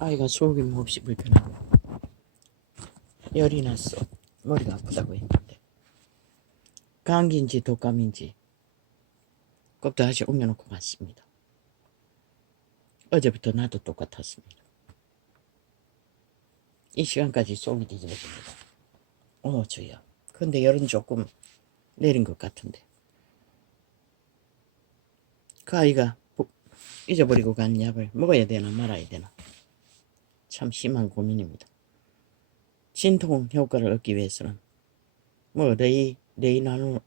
아이가 속이 몹시 불편하고 열이 났어. 머리가 아프다고 했는데 감기인지 독감인지 꼭 다시 옮겨놓고 갔습니다. 어제부터 나도 똑같았습니다. 이 시간까지 속이 뒤집어집니다. 주야. 근데 열은 조금 내린 것 같은데 그 아이가 잊어버리고 간 약을 먹어야 되나 말아야 되나 참 심한 고민입니다. 진통 효과를 얻기 위해서는 뭐 레이라노렐인가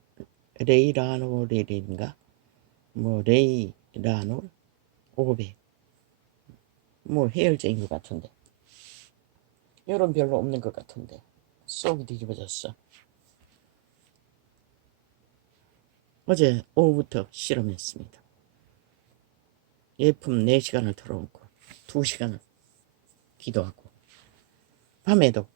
레이라놀 500 해열제인 것 같은데 열은 별로 없는 것 같은데 속이 뒤집어졌어. 어제 오후부터 실험했습니다. 예품 4시간을 틀어놓고 2시간을 기도하고 밤에도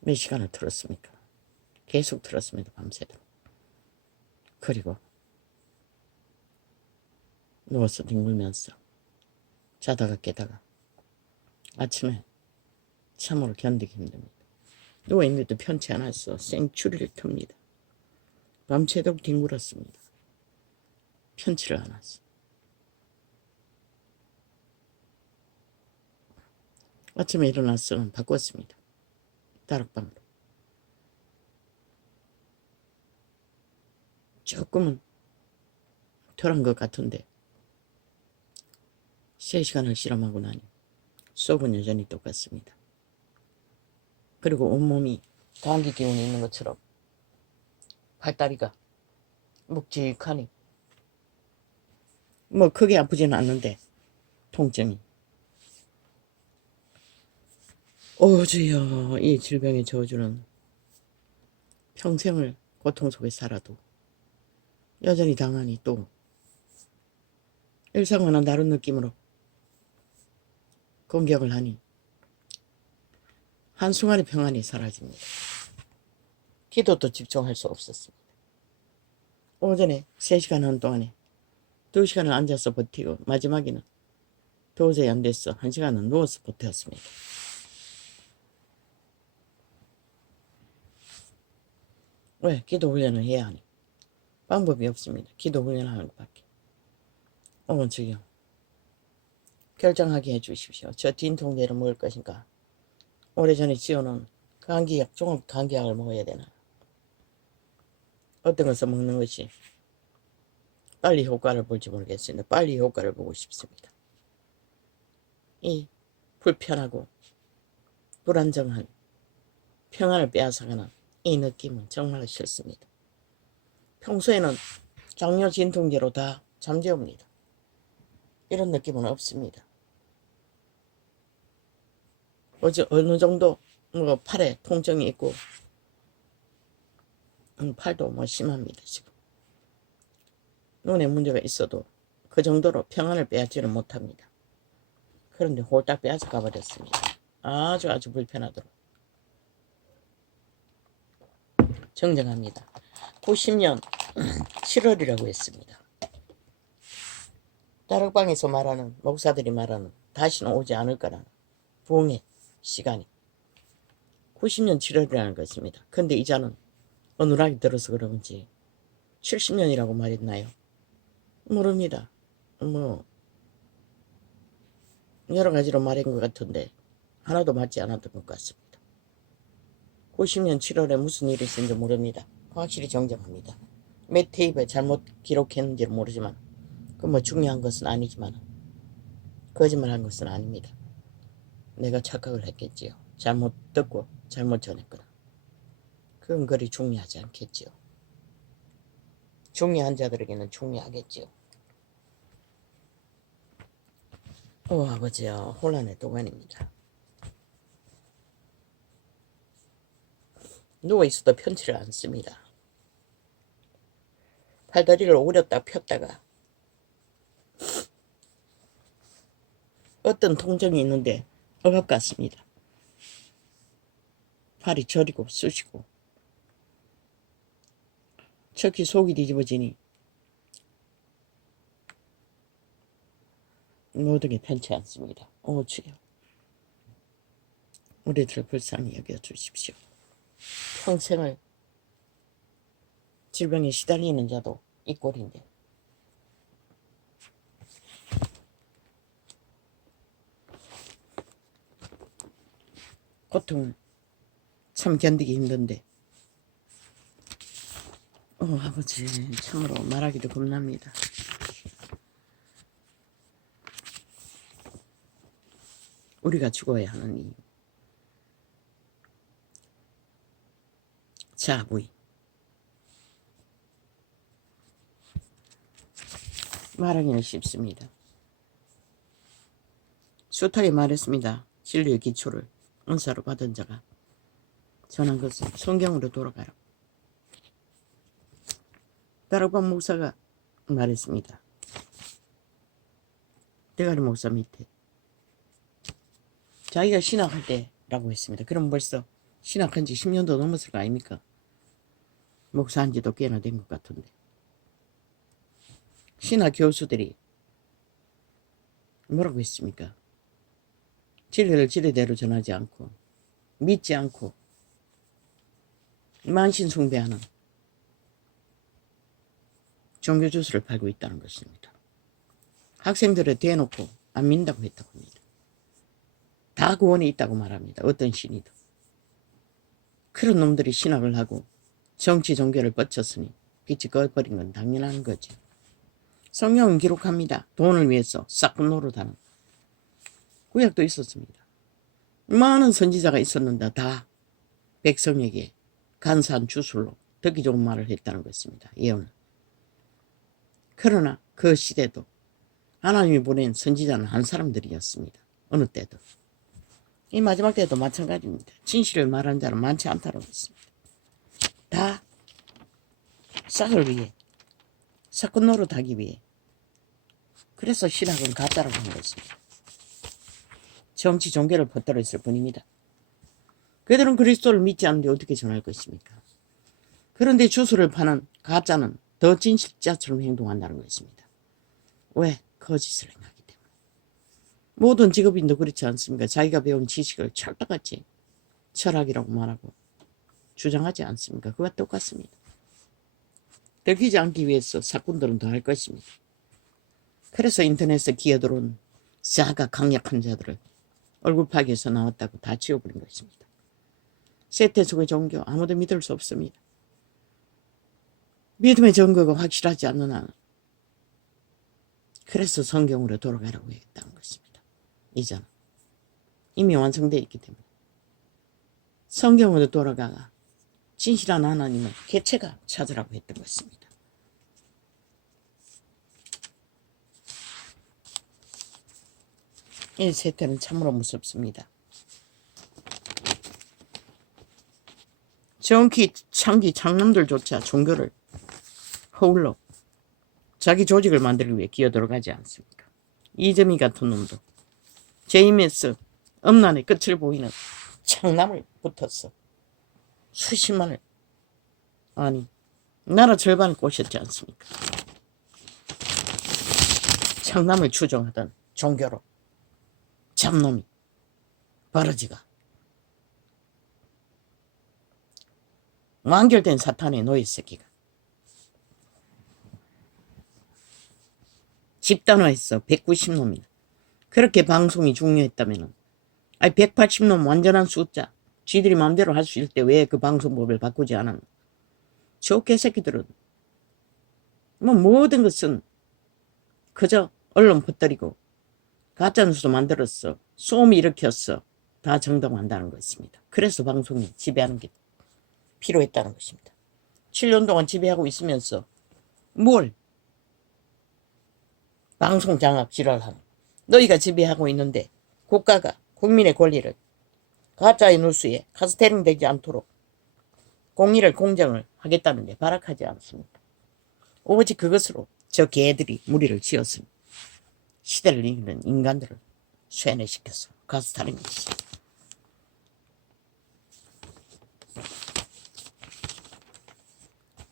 몇 시간을 틀었습니까? 계속 틀었습니다. 밤새도록. 그리고 누워서 뒹굴면서 자다가 깨다가 아침에 참으로 견디기 힘듭니다. 누워있는데도 편치 않아서 생추리를 틉니다. 밤새도록 뒹굴었습니다. 편치를 않았어. 아침에 일어나서는 바꿨습니다. 다락방으로. 조금은 덜한 것 같은데 3시간을 실험하고 나니 속은 여전히 똑같습니다. 그리고 온몸이 감기 기운이 있는 것처럼 팔다리가 묵직하니 크게 아프지는 않는데 통증이 주여. 이 질병의 저주는 평생을 고통 속에 살아도 여전히 당하니 또 일상과는 다른 느낌으로 공격을 하니 한순간에 평안이 사라집니다. 기도도 집중할 수 없었습니다. 오전에 3시간 한 동안에 2시간을 앉아서 버티고 마지막에는 도저히 안 됐어. 1시간은 누워서 버텼습니다. 왜? 기도 훈련을 해야 하니 방법이 없습니다. 기도 훈련하는 것밖에. 주여 결정하게 해주십시오. 저 딘통제를 먹을 것인가? 오래전에 지어놓은 감기약, 종합 감기약을 먹어야 되나? 어떤 것을 먹는 것이 빨리 효과를 볼지 모르겠습니다. 빨리 효과를 보고 싶습니다. 이 불편하고 불안정한 평안을 빼앗아가는 이 느낌은 정말 싫습니다. 평소에는 당뇨 진통제로 다 잠재웁니다. 이런 느낌은 없습니다. 어느 정도 팔에 통증이 있고 팔도 심합니다. 지금 눈에 문제가 있어도 그 정도로 평안을 빼앗지는 못합니다. 그런데 홀딱 빼앗아가 버렸습니다. 아주 불편하도록. 정정합니다. 90년 7월이라고 했습니다. 다락방에서 말하는 목사들이 말하는 다시는 오지 않을 거라는 부흥의 시간이 90년 7월이라는 것입니다. 근데 이자는 어눌하게 들어서 그런지 70년이라고 말했나요? 모릅니다. 여러 가지로 말한 것 같은데 하나도 맞지 않았던 것 같습니다. 90년 7월에 무슨 일이 있었는지 모릅니다. 확실히 정정합니다. 몇 테이프에 잘못 기록했는지는 모르지만 중요한 것은 아니지만 거짓말한 것은 아닙니다. 내가 착각을 했겠지요. 잘못 듣고 잘못 전했거나. 그건 그리 중요하지 않겠지요. 중요한 자들에게는 중요하겠지요. 아버지야, 혼란의 동안입니다. 누워있어도 편치를 않습니다. 팔다리를 오렸다 폈다가 어떤 통증이 있는데 억압 같습니다. 팔이 저리고 쑤시고 특히 속이 뒤집어지니 모든 게 편치 않습니다. 오 주여, 우리들을 불쌍히 여겨주십시오. 평생을 질병에 시달리는 자도 이 꼴인데 고통을 참 견디기 힘든데 아버지 참으로 말하기도 겁납니다. 우리가 죽어야 하는 이유, 자부이 말하기는 쉽습니다. 숱하게 말했습니다. 진리의 기초를 은사로 받은 자가 전한 것은 성경으로 돌아가라. 다락방 목사가 말했습니다. 대가리 목사 밑에 자기가 신학할 때라고 했습니다. 그럼 벌써 신학한 지 10년도 넘었을 거 아닙니까? 목사한 지도 꽤나 된 것 같은데 신학 교수들이 뭐라고 했습니까? 진리를 진리대로 전하지 않고 믿지 않고 만신 숭배하는 종교 주스를 팔고 있다는 것입니다. 학생들을 대놓고 안 믿는다고 했다고 합니다. 다 구원이 있다고 말합니다. 어떤 신이도. 그런 놈들이 신학을 하고 정치 종교를 뻗쳤으니 빛이 꺼버린 건 당연한 거죠. 성경은 기록합니다. 돈을 위해서 싹군 노릇하는 구약도 있었습니다. 많은 선지자가 있었는데 다 백성에게 간사한 주술로 듣기 좋은 말을 했다는 것입니다. 예언을. 그러나 그 시대도 하나님이 보낸 선지자는 한 사람들이었습니다. 어느 때도. 이 마지막 때도 마찬가지입니다. 진실을 말하는 자는 많지 않다고 했습니다. 다 싹을 위해, 사건 노릇하기 위해. 그래서 신학은 가짜라고 한 것입니다. 정치 종교를 퍼뜨렸을 뿐입니다. 그들은 그리스도를 믿지 않는데 어떻게 전할 것입니까? 그런데 주술을 파는 가짜는 더 진실자처럼 행동한다는 것입니다. 왜? 거짓을 행하기 때문에. 모든 직업인도 그렇지 않습니까? 자기가 배운 지식을 철떡같이 철학이라고 말하고 주장하지 않습니까? 그와 똑같습니다. 들키지 않기 위해서 사꾼들은 더 할 것입니다. 그래서 인터넷에 기어들어온 자가 강력한 자들을 얼굴 파기에서 나왔다고 다 지워버린 것입니다. 세태 속의 종교 아무도 믿을 수 없습니다. 믿음의 증거가 확실하지 않는 한 그래서 성경으로 돌아가라고 했다는 것입니다. 이제는 이미 완성되어 있기 때문에 성경으로 돌아가가 진실한 하나님을 개체가 찾으라고 했던 것입니다. 이 세태는 참으로 무섭습니다. 정기 창기 창놈들조차 종교를 허울로 자기 조직을 만들기 위해 기어들어가지 않습니까? 이재미 같은 놈도 제임스 엄난의 끝을 보이는 창남을 붙었어. 수십만을 아니 나라 절반을 꼬셨지 않습니까? 창남을 추종하던 종교로 잡놈이 버러지가 완결된 사탄의 노예 새끼가 집단화했어. 190놈이나. 그렇게 방송이 중요했다면 180놈 완전한 숫자 쥐들이 마음대로 할 수 있을 때 왜 그 방송법을 바꾸지 않았나. 저 개새끼들은 모든 것은 그저 언론 퍼뜨리고 가짜뉴스 만들었어. 소음 일으켰어. 다 정당화한다는 것입니다. 그래서 방송이 지배하는 게 필요했다는 것입니다. 7년 동안 지배하고 있으면서 뭘 방송 장악 지랄하는 너희가 지배하고 있는데 국가가 국민의 권리를 가짜의 뉴스에 카스테링 되지 않도록 공의를 공정을 하겠다는데 발악하지 않습니다. 오직 그것으로 저 개들이 무리를 지었으니 시대를 이기는 인간들을 쇠뇌시켜서 카스테링 했어.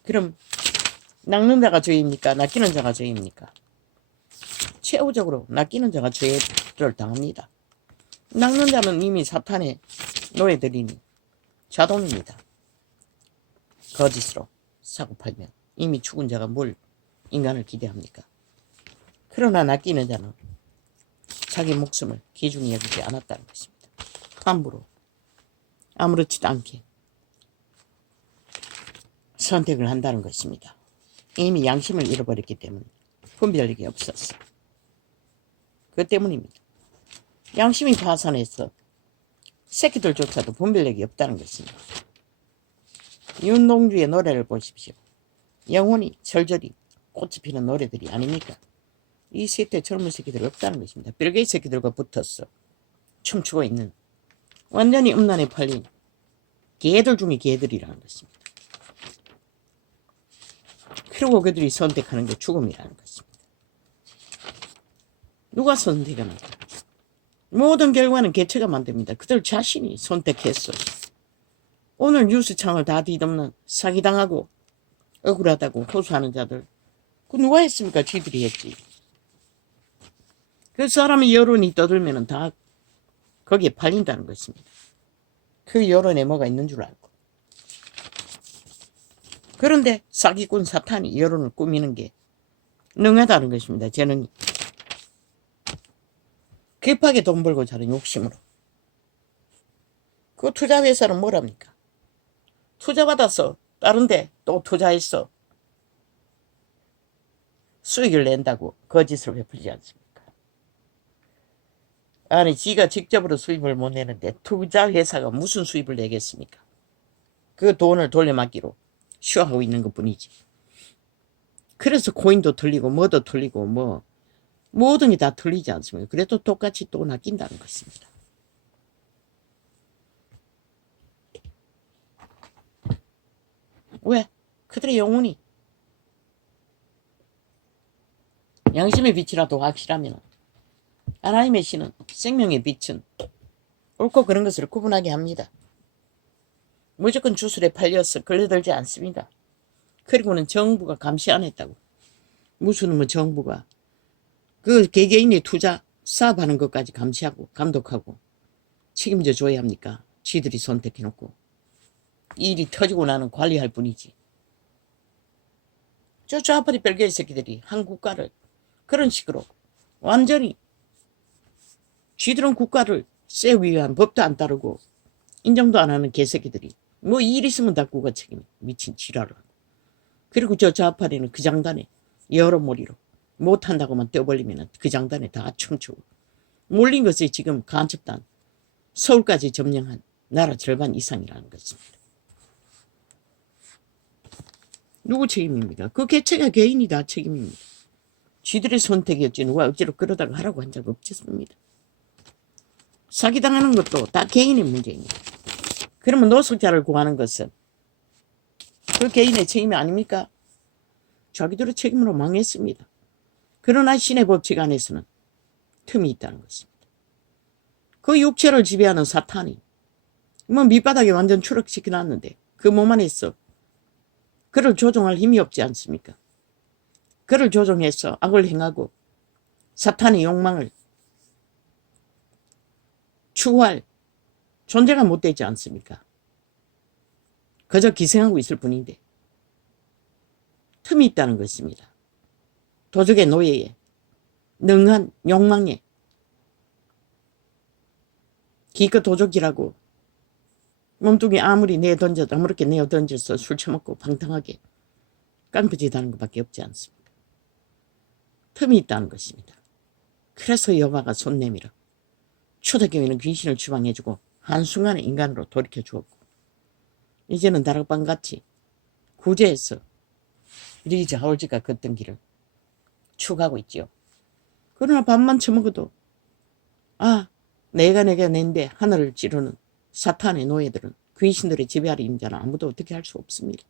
그럼 낚는 자가 죄입니까? 낚이는 자가 죄입니까? 최후적으로 낚이는 자가 죄를 당합니다. 낚는 자는 이미 사탄의 노예들이니 자동입니다. 거짓으로 사고팔며 이미 죽은 자가 뭘 인간을 기대합니까? 그러나 낚이는 자는 자기 목숨을 귀중히 여기지 않았다는 것입니다. 함부로 아무렇지도 않게 선택을 한다는 것입니다. 이미 양심을 잃어버렸기 때문에 분별력이 없었어. 그 때문입니다. 양심이 파산해서 새끼들조차도 분별력이 없다는 것입니다. 윤동주의 노래를 보십시오. 영혼이 절절히 꽃이 피는 노래들이 아닙니까? 이 세대 젊은 새끼들 없다는 것입니다. 별개의 새끼들과 붙어서 춤추고 있는 완전히 음란에 팔린 개들 중에 개들이라는 것입니다. 그리고 그들이 선택하는 게 죽음이라는 것입니다. 누가 선택합니까? 모든 결과는 개체가 만듭니다. 그들 자신이 선택했어. 오늘 뉴스창을 다 뒤덮는 사기당하고 억울하다고 호소하는 자들, 그 누가 했습니까? 지들이 했지. 그 사람의 여론이 떠들면 다 거기에 팔린다는 것입니다. 그 여론에 뭐가 있는 줄 알고. 그런데 사기꾼 사탄이 여론을 꾸미는 게 능하다는 것입니다. 저는 급하게 돈 벌고 자는 욕심으로. 그 투자회사는 뭐랍니까? 투자받아서 다른데 또 투자했어. 수익을 낸다고 거짓을 베풀지 않습니까? 아니 지가 직접으로 수입을 못 내는데 투자회사가 무슨 수입을 내겠습니까? 그 돈을 돌려막기로 쉬어하고 있는 것뿐이지. 그래서 코인도 틀리고 뭐도 틀리고 뭐 모든 게 다 틀리지 않습니까? 그래도 똑같이 또 낚인다는 것입니다. 왜? 그들의 영혼이 양심의 빛이라도 확실하면 하나님의 신은 생명의 빛은 옳고 그런 것을 구분하게 합니다. 무조건 주술에 팔려서 걸려들지 않습니다. 그리고는 정부가 감시 안 했다고. 무슨 뭐 정부가 그 개개인의 투자 사업하는 것까지 감시하고 감독하고 책임져 줘야 합니까? 지들이 선택해놓고 일이 터지고 나는 관리할 뿐이지. 저 좌파리 별개의 새끼들이 한 국가를 그런 식으로 완전히 쥐들은 국가를 세우기 위한 법도 안 따르고 인정도 안 하는 개새끼들이 뭐 일 있으면 다 국가 책임. 미친 지랄을 하고. 그리고 저 좌파리는 그 장단에 여러머리로 못한다고만 떼어버리면 그 장단에 다 춤추고 몰린 것이 지금 간첩단 서울까지 점령한 나라 절반 이상이라는 것입니다. 누구 책임입니까? 그 개체가 개인이 다 책임입니다. 쥐들의 선택이었지 누가 억지로 끌어다가 하라고 한 적 없었습니다. 사기당하는 것도 다 개인의 문제입니다. 그러면 노숙자를 구하는 것은 그 개인의 책임이 아닙니까? 자기들의 책임으로 망했습니다. 그러나 신의 법칙 안에서는 틈이 있다는 것입니다. 그 육체를 지배하는 사탄이 뭐 밑바닥에 완전 추락시켜놨는데 그 몸 안에서 그를 조종할 힘이 없지 않습니까? 그를 조종해서 악을 행하고 사탄의 욕망을 추구할 존재가 못 되지 않습니까? 그저 기생하고 있을 뿐인데 틈이 있다는 것입니다. 도적의 노예에 능한 욕망에 기껏 도적이라고 몸뚱이 아무리 내던져도 아무렇게 내어던져서 술 처먹고 방탕하게 깡패짓하는 것밖에 없지 않습니까? 틈이 있다는 것입니다. 그래서 여호와가 손 내밀어 초대교회는 귀신을 추방해주고 한순간에 인간으로 돌이켜 주었고 이제는 다락방같이 구제해서 리즈 하울즈가 걷던 길을 추구하고 있지요. 그러나 밥만 처먹어도 내가 낸데 하늘을 찌르는 사탄의 노예들은 귀신들의 지배 아래 있는 자는 아무도 어떻게 할 수 없습니다.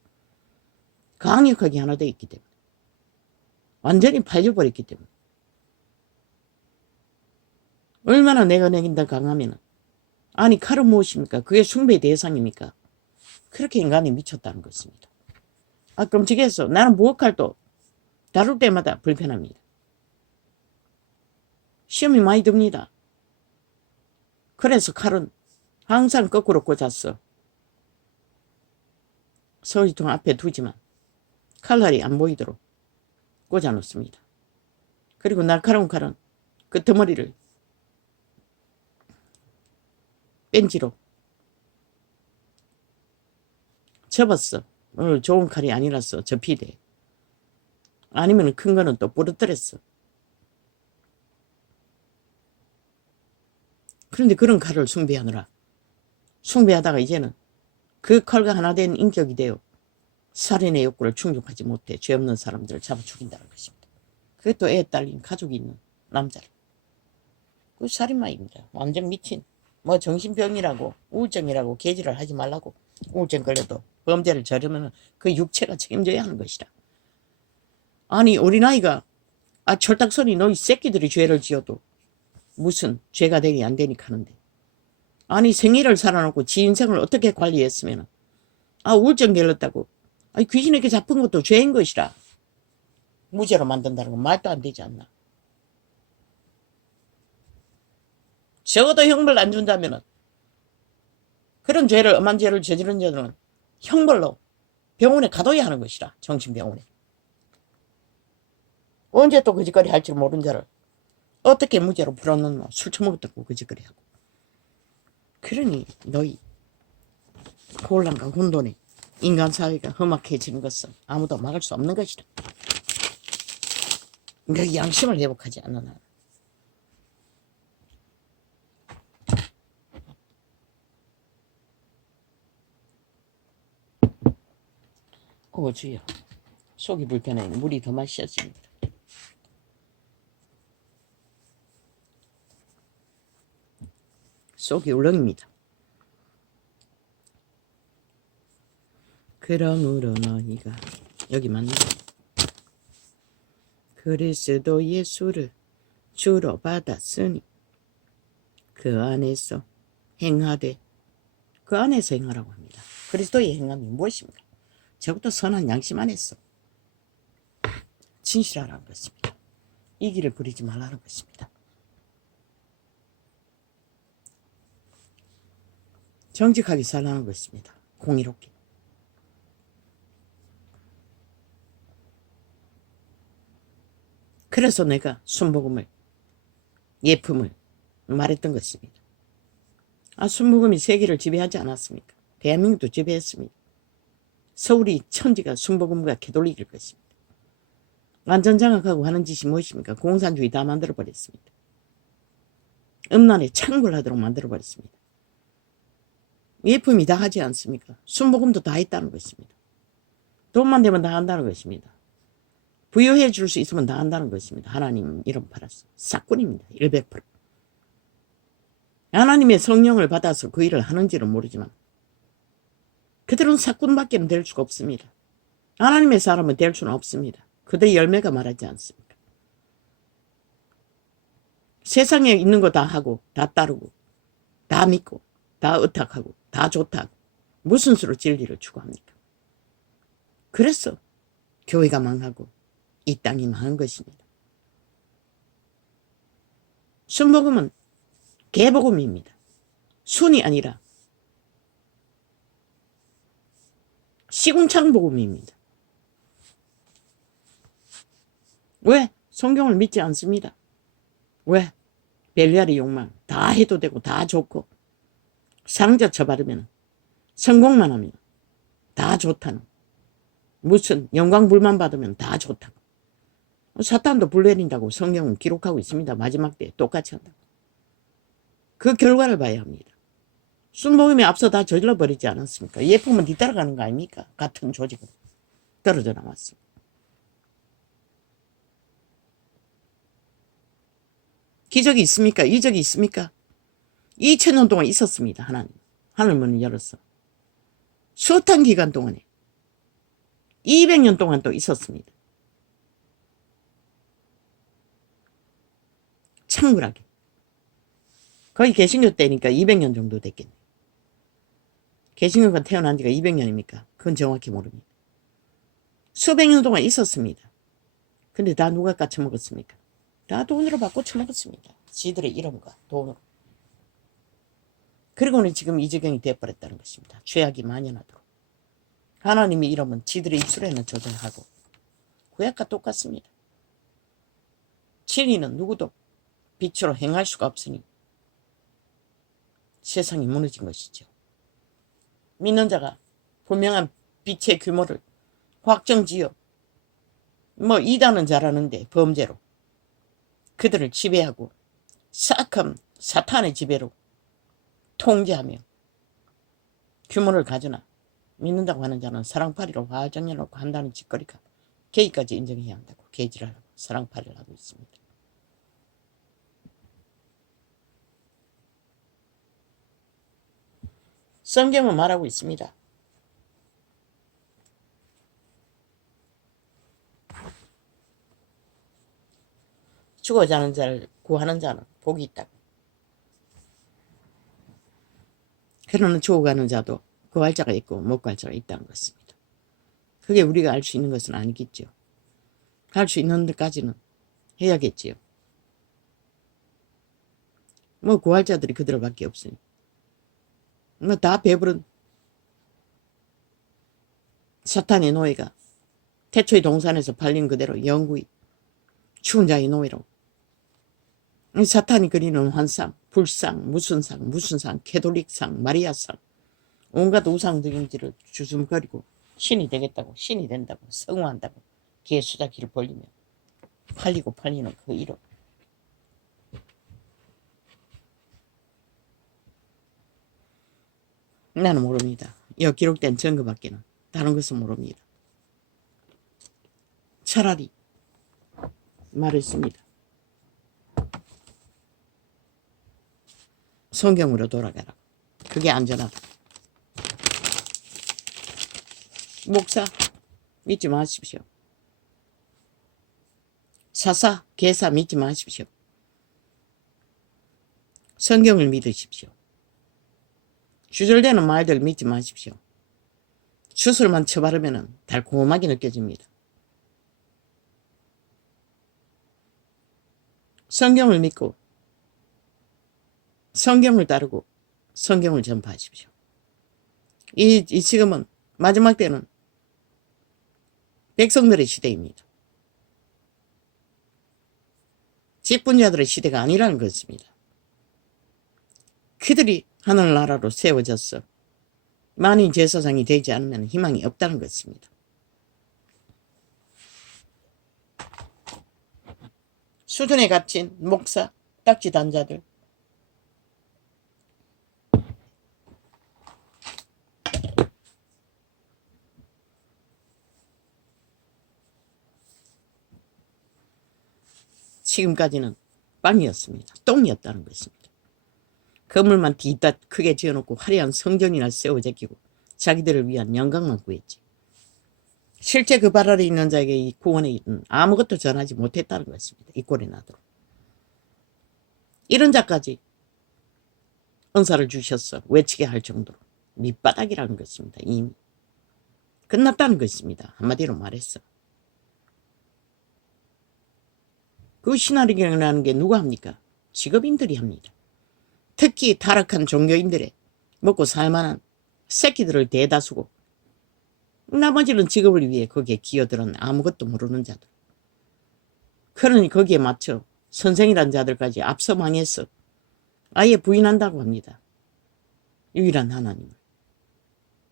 강력하게 하나 되어 있기 때문에 완전히 팔려버렸기 때문에 얼마나 내가 내긴다 강하면 아니 칼은 무엇입니까? 그게 숭배의 대상입니까? 그렇게 인간이 미쳤다는 것입니다. 끔찍해서 나는 무엇칼도 다룰 때마다 불편합니다. 시험이 많이 듭니다. 그래서 칼은 항상 거꾸로 꽂았어. 서리통 앞에 두지만 칼날이 안 보이도록 꽂아 놓습니다. 그리고 날카로운 칼은 그 덩어리를 뺀지로 접었어. 오늘 좋은 칼이 아니라서 접히대. 아니면 큰 거는 또 부러뜨렸어. 그런데 그런 칼을 숭배하다가 이제는 그 칼과 하나 된 인격이 되어 살인의 욕구를 충족하지 못해 죄 없는 사람들을 잡아 죽인다는 것입니다. 그것도 애, 딸린 가족이 있는 남자를. 그 살인마입니다. 완전 미친. 뭐 정신병이라고 우울증이라고 개지를 하지 말라고. 우울증 걸려도 범죄를 저지르면 그 육체가 책임져야 하는 것이라. 아니 어린아이가 철딱서니 너희 새끼들이 죄를 지어도 무슨 죄가 되니 안 되니 하는데, 아니 생일을 살아놓고 지 인생을 어떻게 관리했으면 우울증 걸렸다고 귀신에게 잡힌 것도 죄인 것이라 무죄로 만든다는 건 말도 안 되지 않나. 적어도 형벌 안 준다면 그런 죄를, 엄한 죄를 저지른 자들은 형벌로 병원에 가둬야 하는 것이라. 정신병원에. 언제 또 거짓거리 할 줄 모르는 자를 어떻게 무죄로 풀어놓노. 술 처먹었다고 거짓거리 하고. 그러니 너희 혼란과 혼돈에 인간 사회가 험악해지는 것은 아무도 막을 수 없는 것이다. 그 양심을 회복하지 않는 한. 주여, 속이 불편해. 물이 더 마셨습니다. 속이 울렁입니다. 그러므로 너희가, 여기 맞네. 그리스도 예수를 주로 받았으니 그 안에서 행하되, 그 안에서 행하라고 합니다. 그리스도의 행함이 무엇입니까? 적어도 선한 양심 안에서 진실하라는 것입니다. 이 길을 부리지 말라는 것입니다. 정직하게 살라는 것입니다. 공의롭게. 그래서 내가 순복음을, 예품을 말했던 것입니다. 순복음이 세계를 지배하지 않았습니까? 대한민국도 지배했습니다. 서울이 천지가 순복음과 개돌리길 것입니다. 완전 장악하고 하는 짓이 무엇입니까? 공산주의 다 만들어버렸습니다. 음란에 창궐하도록 만들어버렸습니다. 예품이 다 하지 않습니까? 순복음도 다 했다는 것입니다. 돈만 되면 다 한다는 것입니다. 부여해 줄 수 있으면 다 한다는 것입니다. 하나님 이름 팔았어. 싹군입니다. 100%. 하나님의 성령을 받아서 그 일을 하는지는 모르지만 그들은 싹군밖에 될 수가 없습니다. 하나님의 사람은 될 수는 없습니다. 그들의 열매가 말하지 않습니까? 세상에 있는 거 다 하고 다 따르고 다 믿고 다 의탁하고 다 좋다고 무슨 수로 진리를 추구합니까? 그래서 교회가 망하고 이 땅이 망한 것입니다. 순복음은 개복음입니다. 순이 아니라 시궁창 복음입니다. 왜? 성경을 믿지 않습니다. 왜? 벨리알의 욕망 다 해도 되고 다 좋고 상자 쳐바르면 성공만 하면 다 좋다는, 무슨 영광 불만 받으면 다 좋다고. 사탄도 불 내린다고 성경은 기록하고 있습니다. 마지막 때 똑같이 한다고. 그 결과를 봐야 합니다. 순복음에 앞서 다 저질러 버리지 않았습니까? 예품은 뒤따라가는 거 아닙니까? 같은 조직은 떨어져 나왔습니다. 기적이 있습니까? 이적이 있습니까? 2000년 동안 있었습니다. 하나님 하늘문을 열었어. 숱한 기간 동안에 200년 동안 또 있었습니다. 창굴하게. 거의 개신교 때니까 200년 정도 됐겠네. 개신교가 태어난 지가 200년입니까? 그건 정확히 모릅니다. 수백 년 동안 있었습니다. 근데 다 누가 까쳐먹었습니까? 다 돈으로 바꿔 처먹었습니다. 지들의 이름과 돈으로. 그리고는 지금 이 지경이 되어버렸다는 것입니다. 죄악이 만연하도록. 하나님의 이름은 지들의 입술에는 조절하고 구약과 똑같습니다. 진리는 누구도 빛으로 행할 수가 없으니 세상이 무너진 것이죠. 믿는 자가 분명한 빛의 규모를 확정지어 이단은 잘하는데 범죄로 그들을 지배하고 사악한 사탄의 지배로 통제하며 규모를 가져나 믿는다고 하는 자는 사랑파리로 화정해놓고 한다는 짓거리가 계기까지 인정해야 한다고 개지랄하고 사랑파리를 하고 있습니다. 성경은 말하고 있습니다. 죽어자 하는 자를 구하는 자는 복이 있다고. 그러는 죽어가는 자도 구할 자가 있고 못 구할 자가 있다는 것입니다. 그게 우리가 알 수 있는 것은 아니겠죠. 할 수 있는 데까지는 해야겠지요. 구할 자들이 그들밖에 없으니. 다 배부른 사탄의 노예가 태초의 동산에서 팔린 그대로 영구히 추운 자의 노예로 사탄이 그리는 환상, 불상, 무슨 상, 캐톨릭상, 마리아상 온갖 우상등인지를 주춤거리고 신이 되겠다고 신이 된다고 성화한다고 개수작기를 벌리며 팔리는 그 이름. 나는 모릅니다. 여기 기록된 증거밖에는 다른 것은 모릅니다. 차라리 말했습니다. 성경으로 돌아가라. 그게 안전하다. 목사 믿지 마십시오. 사사, 계사 믿지 마십시오. 성경을 믿으십시오. 주절되는 말들 믿지 마십시오. 주술만 쳐바르면 달콤하게 느껴집니다. 성경을 믿고 성경을 따르고 성경을 전파하십시오. 이 지금은 마지막 때는 백성들의 시대입니다. 직분자들의 시대가 아니라는 것입니다. 그들이 하늘나라로 세워졌어. 만인 제사장이 되지 않으면 희망이 없다는 것입니다. 수준에 갇힌 목사, 딱지 단자들, 지금까지는 빵이었습니다. 똥이었다는 것입니다. 건물만 뒤따 크게 지어놓고 화려한 성전이나 세워 제끼고 자기들을 위한 영광만 구했지. 실제 그 발 아래 있는 자에게 이 구원의 일은 아무것도 전하지 못했다는 것입니다. 이 꼴이 나도록. 이런 자까지 은사를 주셨어 외치게 할 정도로 밑바닥이라는 것입니다. 이미 끝났다는 것입니다. 한마디로 말했어. 그 신앙이라는 게 누가 합니까? 직업인들이 합니다. 특히 타락한 종교인들의 먹고 살만한 새끼들을 대다수고 나머지는 직업을 위해 거기에 기어들은 아무것도 모르는 자들. 그러니 거기에 맞춰 선생이란 자들까지 앞서 망해서 아예 부인한다고 합니다. 유일한 하나님을.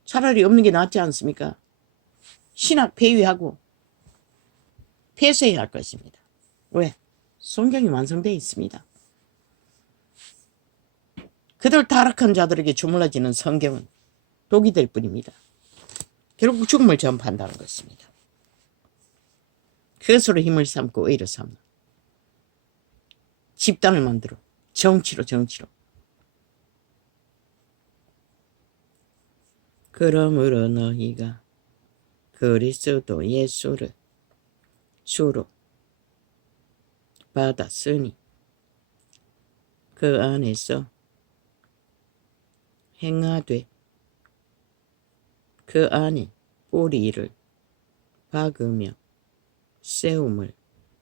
차라리 없는 게 낫지 않습니까? 신학 폐위하고 폐쇄해야 할 것입니다. 왜? 성경이 완성되어 있습니다. 그들 타락한 자들에게 주물러지는 성경은 독이 될 뿐입니다. 결국 죽음을 전파한다는 것입니다. 그것으로 힘을 삼고 의를 삼는 집단을 만들어 정치로 그러므로 너희가 그리스도 예수를 주로 받았으니 그 안에서 행하되 그 안에 뿌리를 박으며 세움을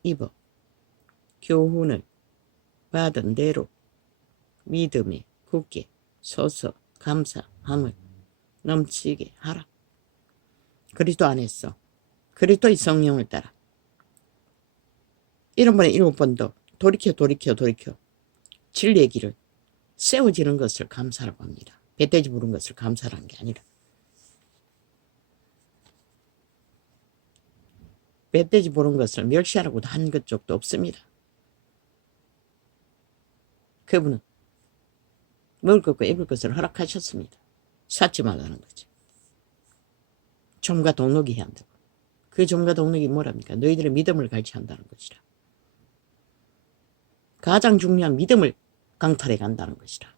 입어 교훈을 받은 대로 믿음에 굳게 서서 감사함을 넘치게 하라. 그리스도 안에서 그리스도의 성령을 따라 1번에 7번도 돌이켜 진리의 길을 세워지는 것을 감사라고 합니다. 배돼지 부른 것을 감사라는 게 아니라 배돼지 부른 것을 멸시하라고도 한 것쪽도 없습니다. 그분은 먹을 것과 입을 것을 허락하셨습니다. 쌓지 말라는 거죠. 좀과 동록이 해야 한다고. 그 좀과 동록이 뭐랍니까? 너희들의 믿음을 갈취한다는 것이라. 가장 중요한 믿음을 강탈해 간다는 것이라.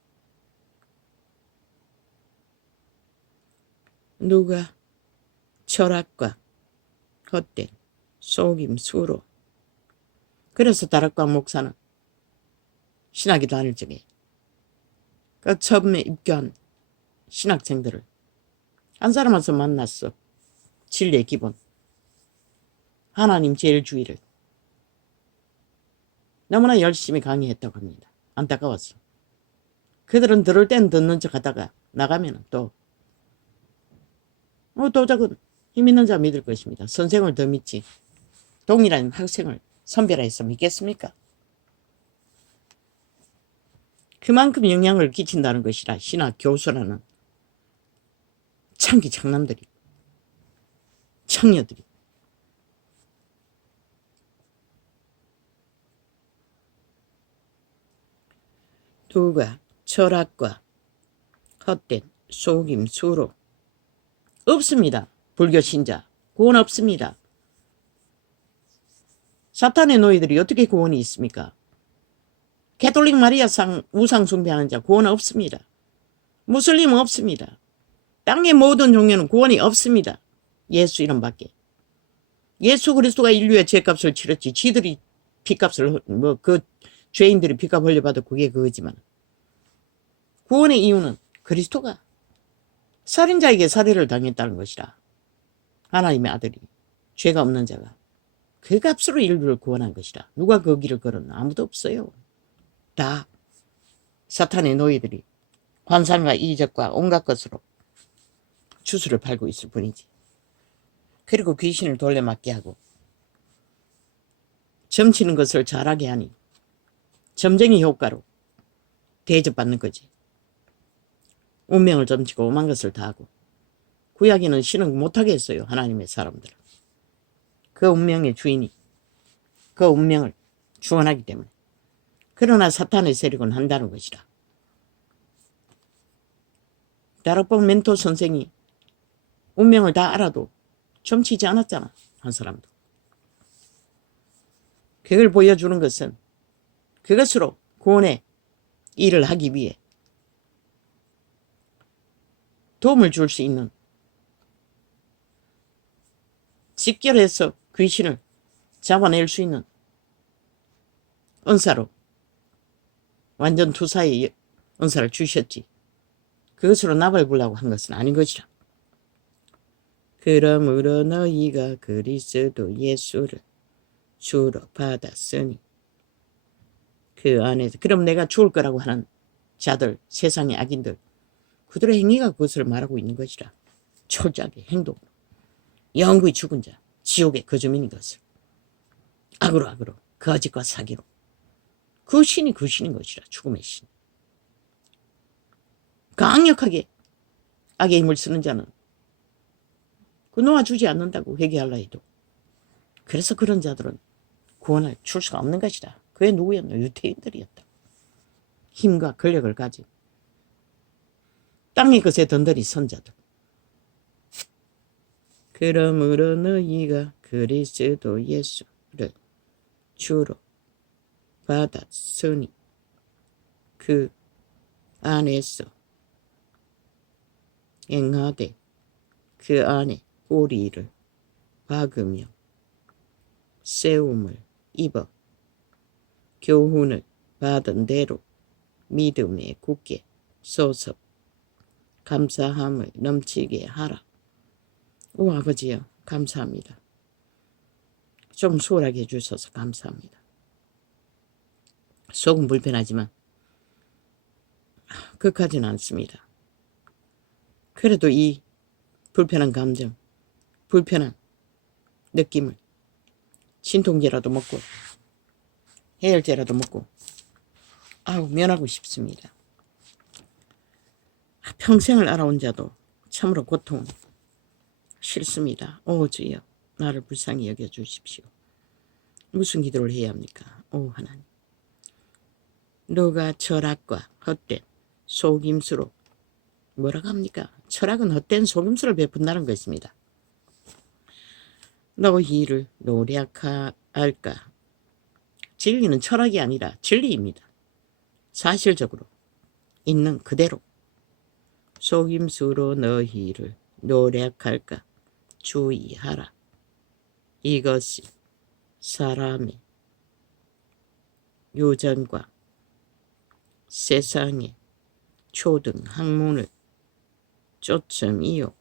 누가 철학과 헛된 속임수로. 그래서 다락방 목사는 신학이 다닐 적에 그 처음에 입교한 신학생들을 한 사람한테 만났어. 진리의 기본 하나님 제일주의를 너무나 열심히 강의했다고 합니다. 안타까웠어. 그들은 들을 땐 듣는 척 하다가 나가면 또 도적은 힘 있는 자 믿을 것입니다. 선생을 더 믿지 동일한 학생을 선별해서 믿겠습니까? 그만큼 영향을 끼친다는 것이라 신학 교수라는 창기 창남들이 청녀들이 누가 철학과 헛된 속임수로 없습니다. 불교 신자 구원 없습니다. 사탄의 노예들이 어떻게 구원이 있습니까? 캐톨릭 마리아상 우상 숭배하는 자 구원 없습니다. 무슬림 없습니다. 땅의 모든 종교는 구원이 없습니다. 예수 이름밖에. 예수 그리스도가 인류의 죄값을 치렀지. 지들이 빚값을 그 죄인들이 빚값 흘려봐도 그게 그거지만 구원의 이유는 그리스도가 살인자에게 살해를 당했다는 것이라. 하나님의 아들이 죄가 없는 자가 그 값으로 인류를 구원한 것이라. 누가 그 길을 걸었나? 아무도 없어요. 다 사탄의 노예들이 환상과 이적과 온갖 것으로 주술을 팔고 있을 뿐이지. 그리고 귀신을 돌려막게 하고 점치는 것을 잘하게 하니 점쟁이 효과로 대접받는 거지. 운명을 점치고 오만 것을 다 하고 구약에는 신은 못하게 했어요. 하나님의 사람들은. 그 운명의 주인이 그 운명을 주관하기 때문에. 그러나 사탄의 세력은 한다는 것이라. 다락방 멘토 선생이 운명을 다 알아도 점치지 않았잖아. 한 사람도. 그걸 보여주는 것은 그것으로 구원의 일을 하기 위해 도움을 줄 수 있는 직결해서 귀신을 잡아낼 수 있는 은사로 완전 투사의 은사를 주셨지. 그것으로 납을 보려고 한 것은 아닌 것이라. 그러므로 너희가 그리스도 예수를 주로 받았으니 그 안에서 그럼 내가 죽을 거라고 하는 자들 세상의 악인들 그들의 행위가 그것을 말하고 있는 것이라. 철저하게 행동으로 영구히 죽은 자 지옥의 거주민인 것을 악으로 거짓과 사기로 그 신이 그 신인 것이라. 죽음의 신. 강력하게 악의 힘을 쓰는 자는 그 놓아주지 않는다고 회개하려 해도. 그래서 그런 자들은 구원을 줄 수가 없는 것이다. 그게 누구였나? 유태인들이었다. 힘과 권력을 가진 땅의 것에 던더리 선자들. 그러므로 너희가 그리스도 예수를 주로 받았으니 그 안에서 행하되 그 안에 꼬리를 박으며 세움을 입어 교훈을 받은 대로 믿음에 굳게 서서 감사함을 넘치게 하라. 오 아버지여 감사합니다. 좀 수월하게 해주셔서 감사합니다. 속은 불편하지만 극하지는 않습니다. 그래도 이 불편한 감정, 불편한 느낌을 진통제라도 먹고 해열제라도 먹고 면하고 싶습니다. 평생을 알아온 자도 참으로 고통 싫습니다. 오 주여, 나를 불쌍히 여겨주십시오. 무슨 기도를 해야 합니까? 오 하나님, 너가 철학과 헛된 속임수로 뭐라고 합니까? 철학은 헛된 속임수를 베푼다는 것입니다. 너희를 노력할까? 진리는 철학이 아니라 진리입니다. 사실적으로 있는 그대로 속임수로 너희를 노력할까? 주의하라. 이것이 사람의 요전과 세상의 초등 학문을 쫓음이요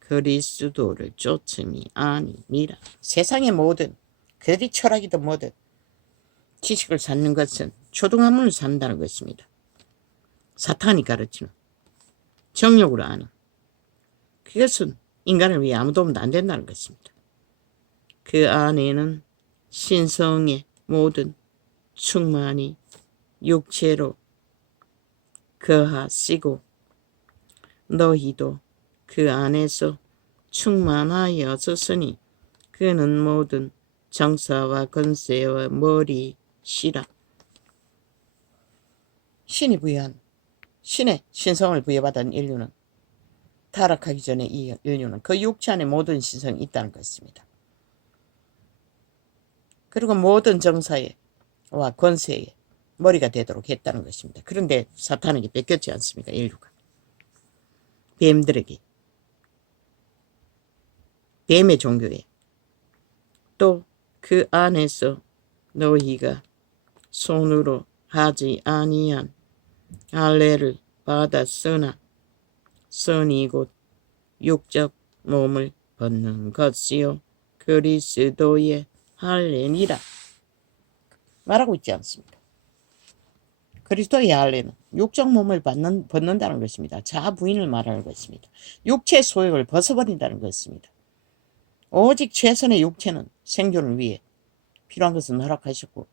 그리스도를 쫓음이 아니니라. 세상의 모든 그들이 철학이든 뭐든 지식을 쌓는 것은 초등학문을 쌓는다는 것입니다. 사탄이 가르치는 정욕으로 아는 그것은 인간을 위해 아무 도움도 안 된다는 것입니다. 그 안에는 신성의 모든 충만이 육체로 거하시고 너희도 그 안에서 충만하였으니 그는 모든 정사와 권세와 머리시라. 신이 부여한 신의 신성을 부여받은 인류는 타락하기 전에 이 인류는 그 육체 안에 모든 신성이 있다는 것입니다. 그리고 모든 정사와 권세의 머리가 되도록 했다는 것입니다. 그런데 사탄에게 뺏겼지 않습니까? 인류가. 뱀들에게, 뱀의 종교에, 또 그 안에서 너희가 손으로 하지 아니한 할례를 받았으나 선이 곧 육적 몸을 벗는 것이요 그리스도의 할례니라 말하고 있지 않습니까? 그리스도의 할례는 육적 몸을 벗는다는 것입니다. 자아 부인을 말하는 것입니다. 육체의 소욕을 벗어버린다는 것입니다. 오직 최선의 육체는 생존을 위해 필요한 것은 허락하셨고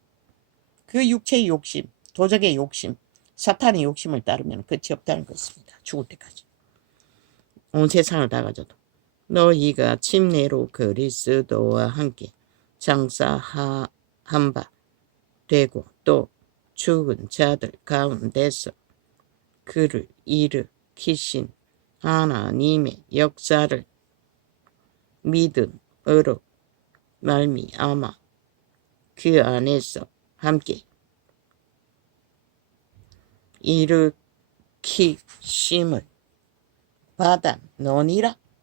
그 육체의 욕심, 도적의 욕심, 사탄의 욕심을 따르면 끝이 없다는 것입니다. 죽을 때까지. 온 세상을 다 가져도 너희가 침례로 그리스도와 함께 장사한 바 되고 또 죽은 자들 가운데서 그를 일으키신 하나님의 역사를 믿음으로 말미암아 그 안에서 함께 일으키심을 받았노니라.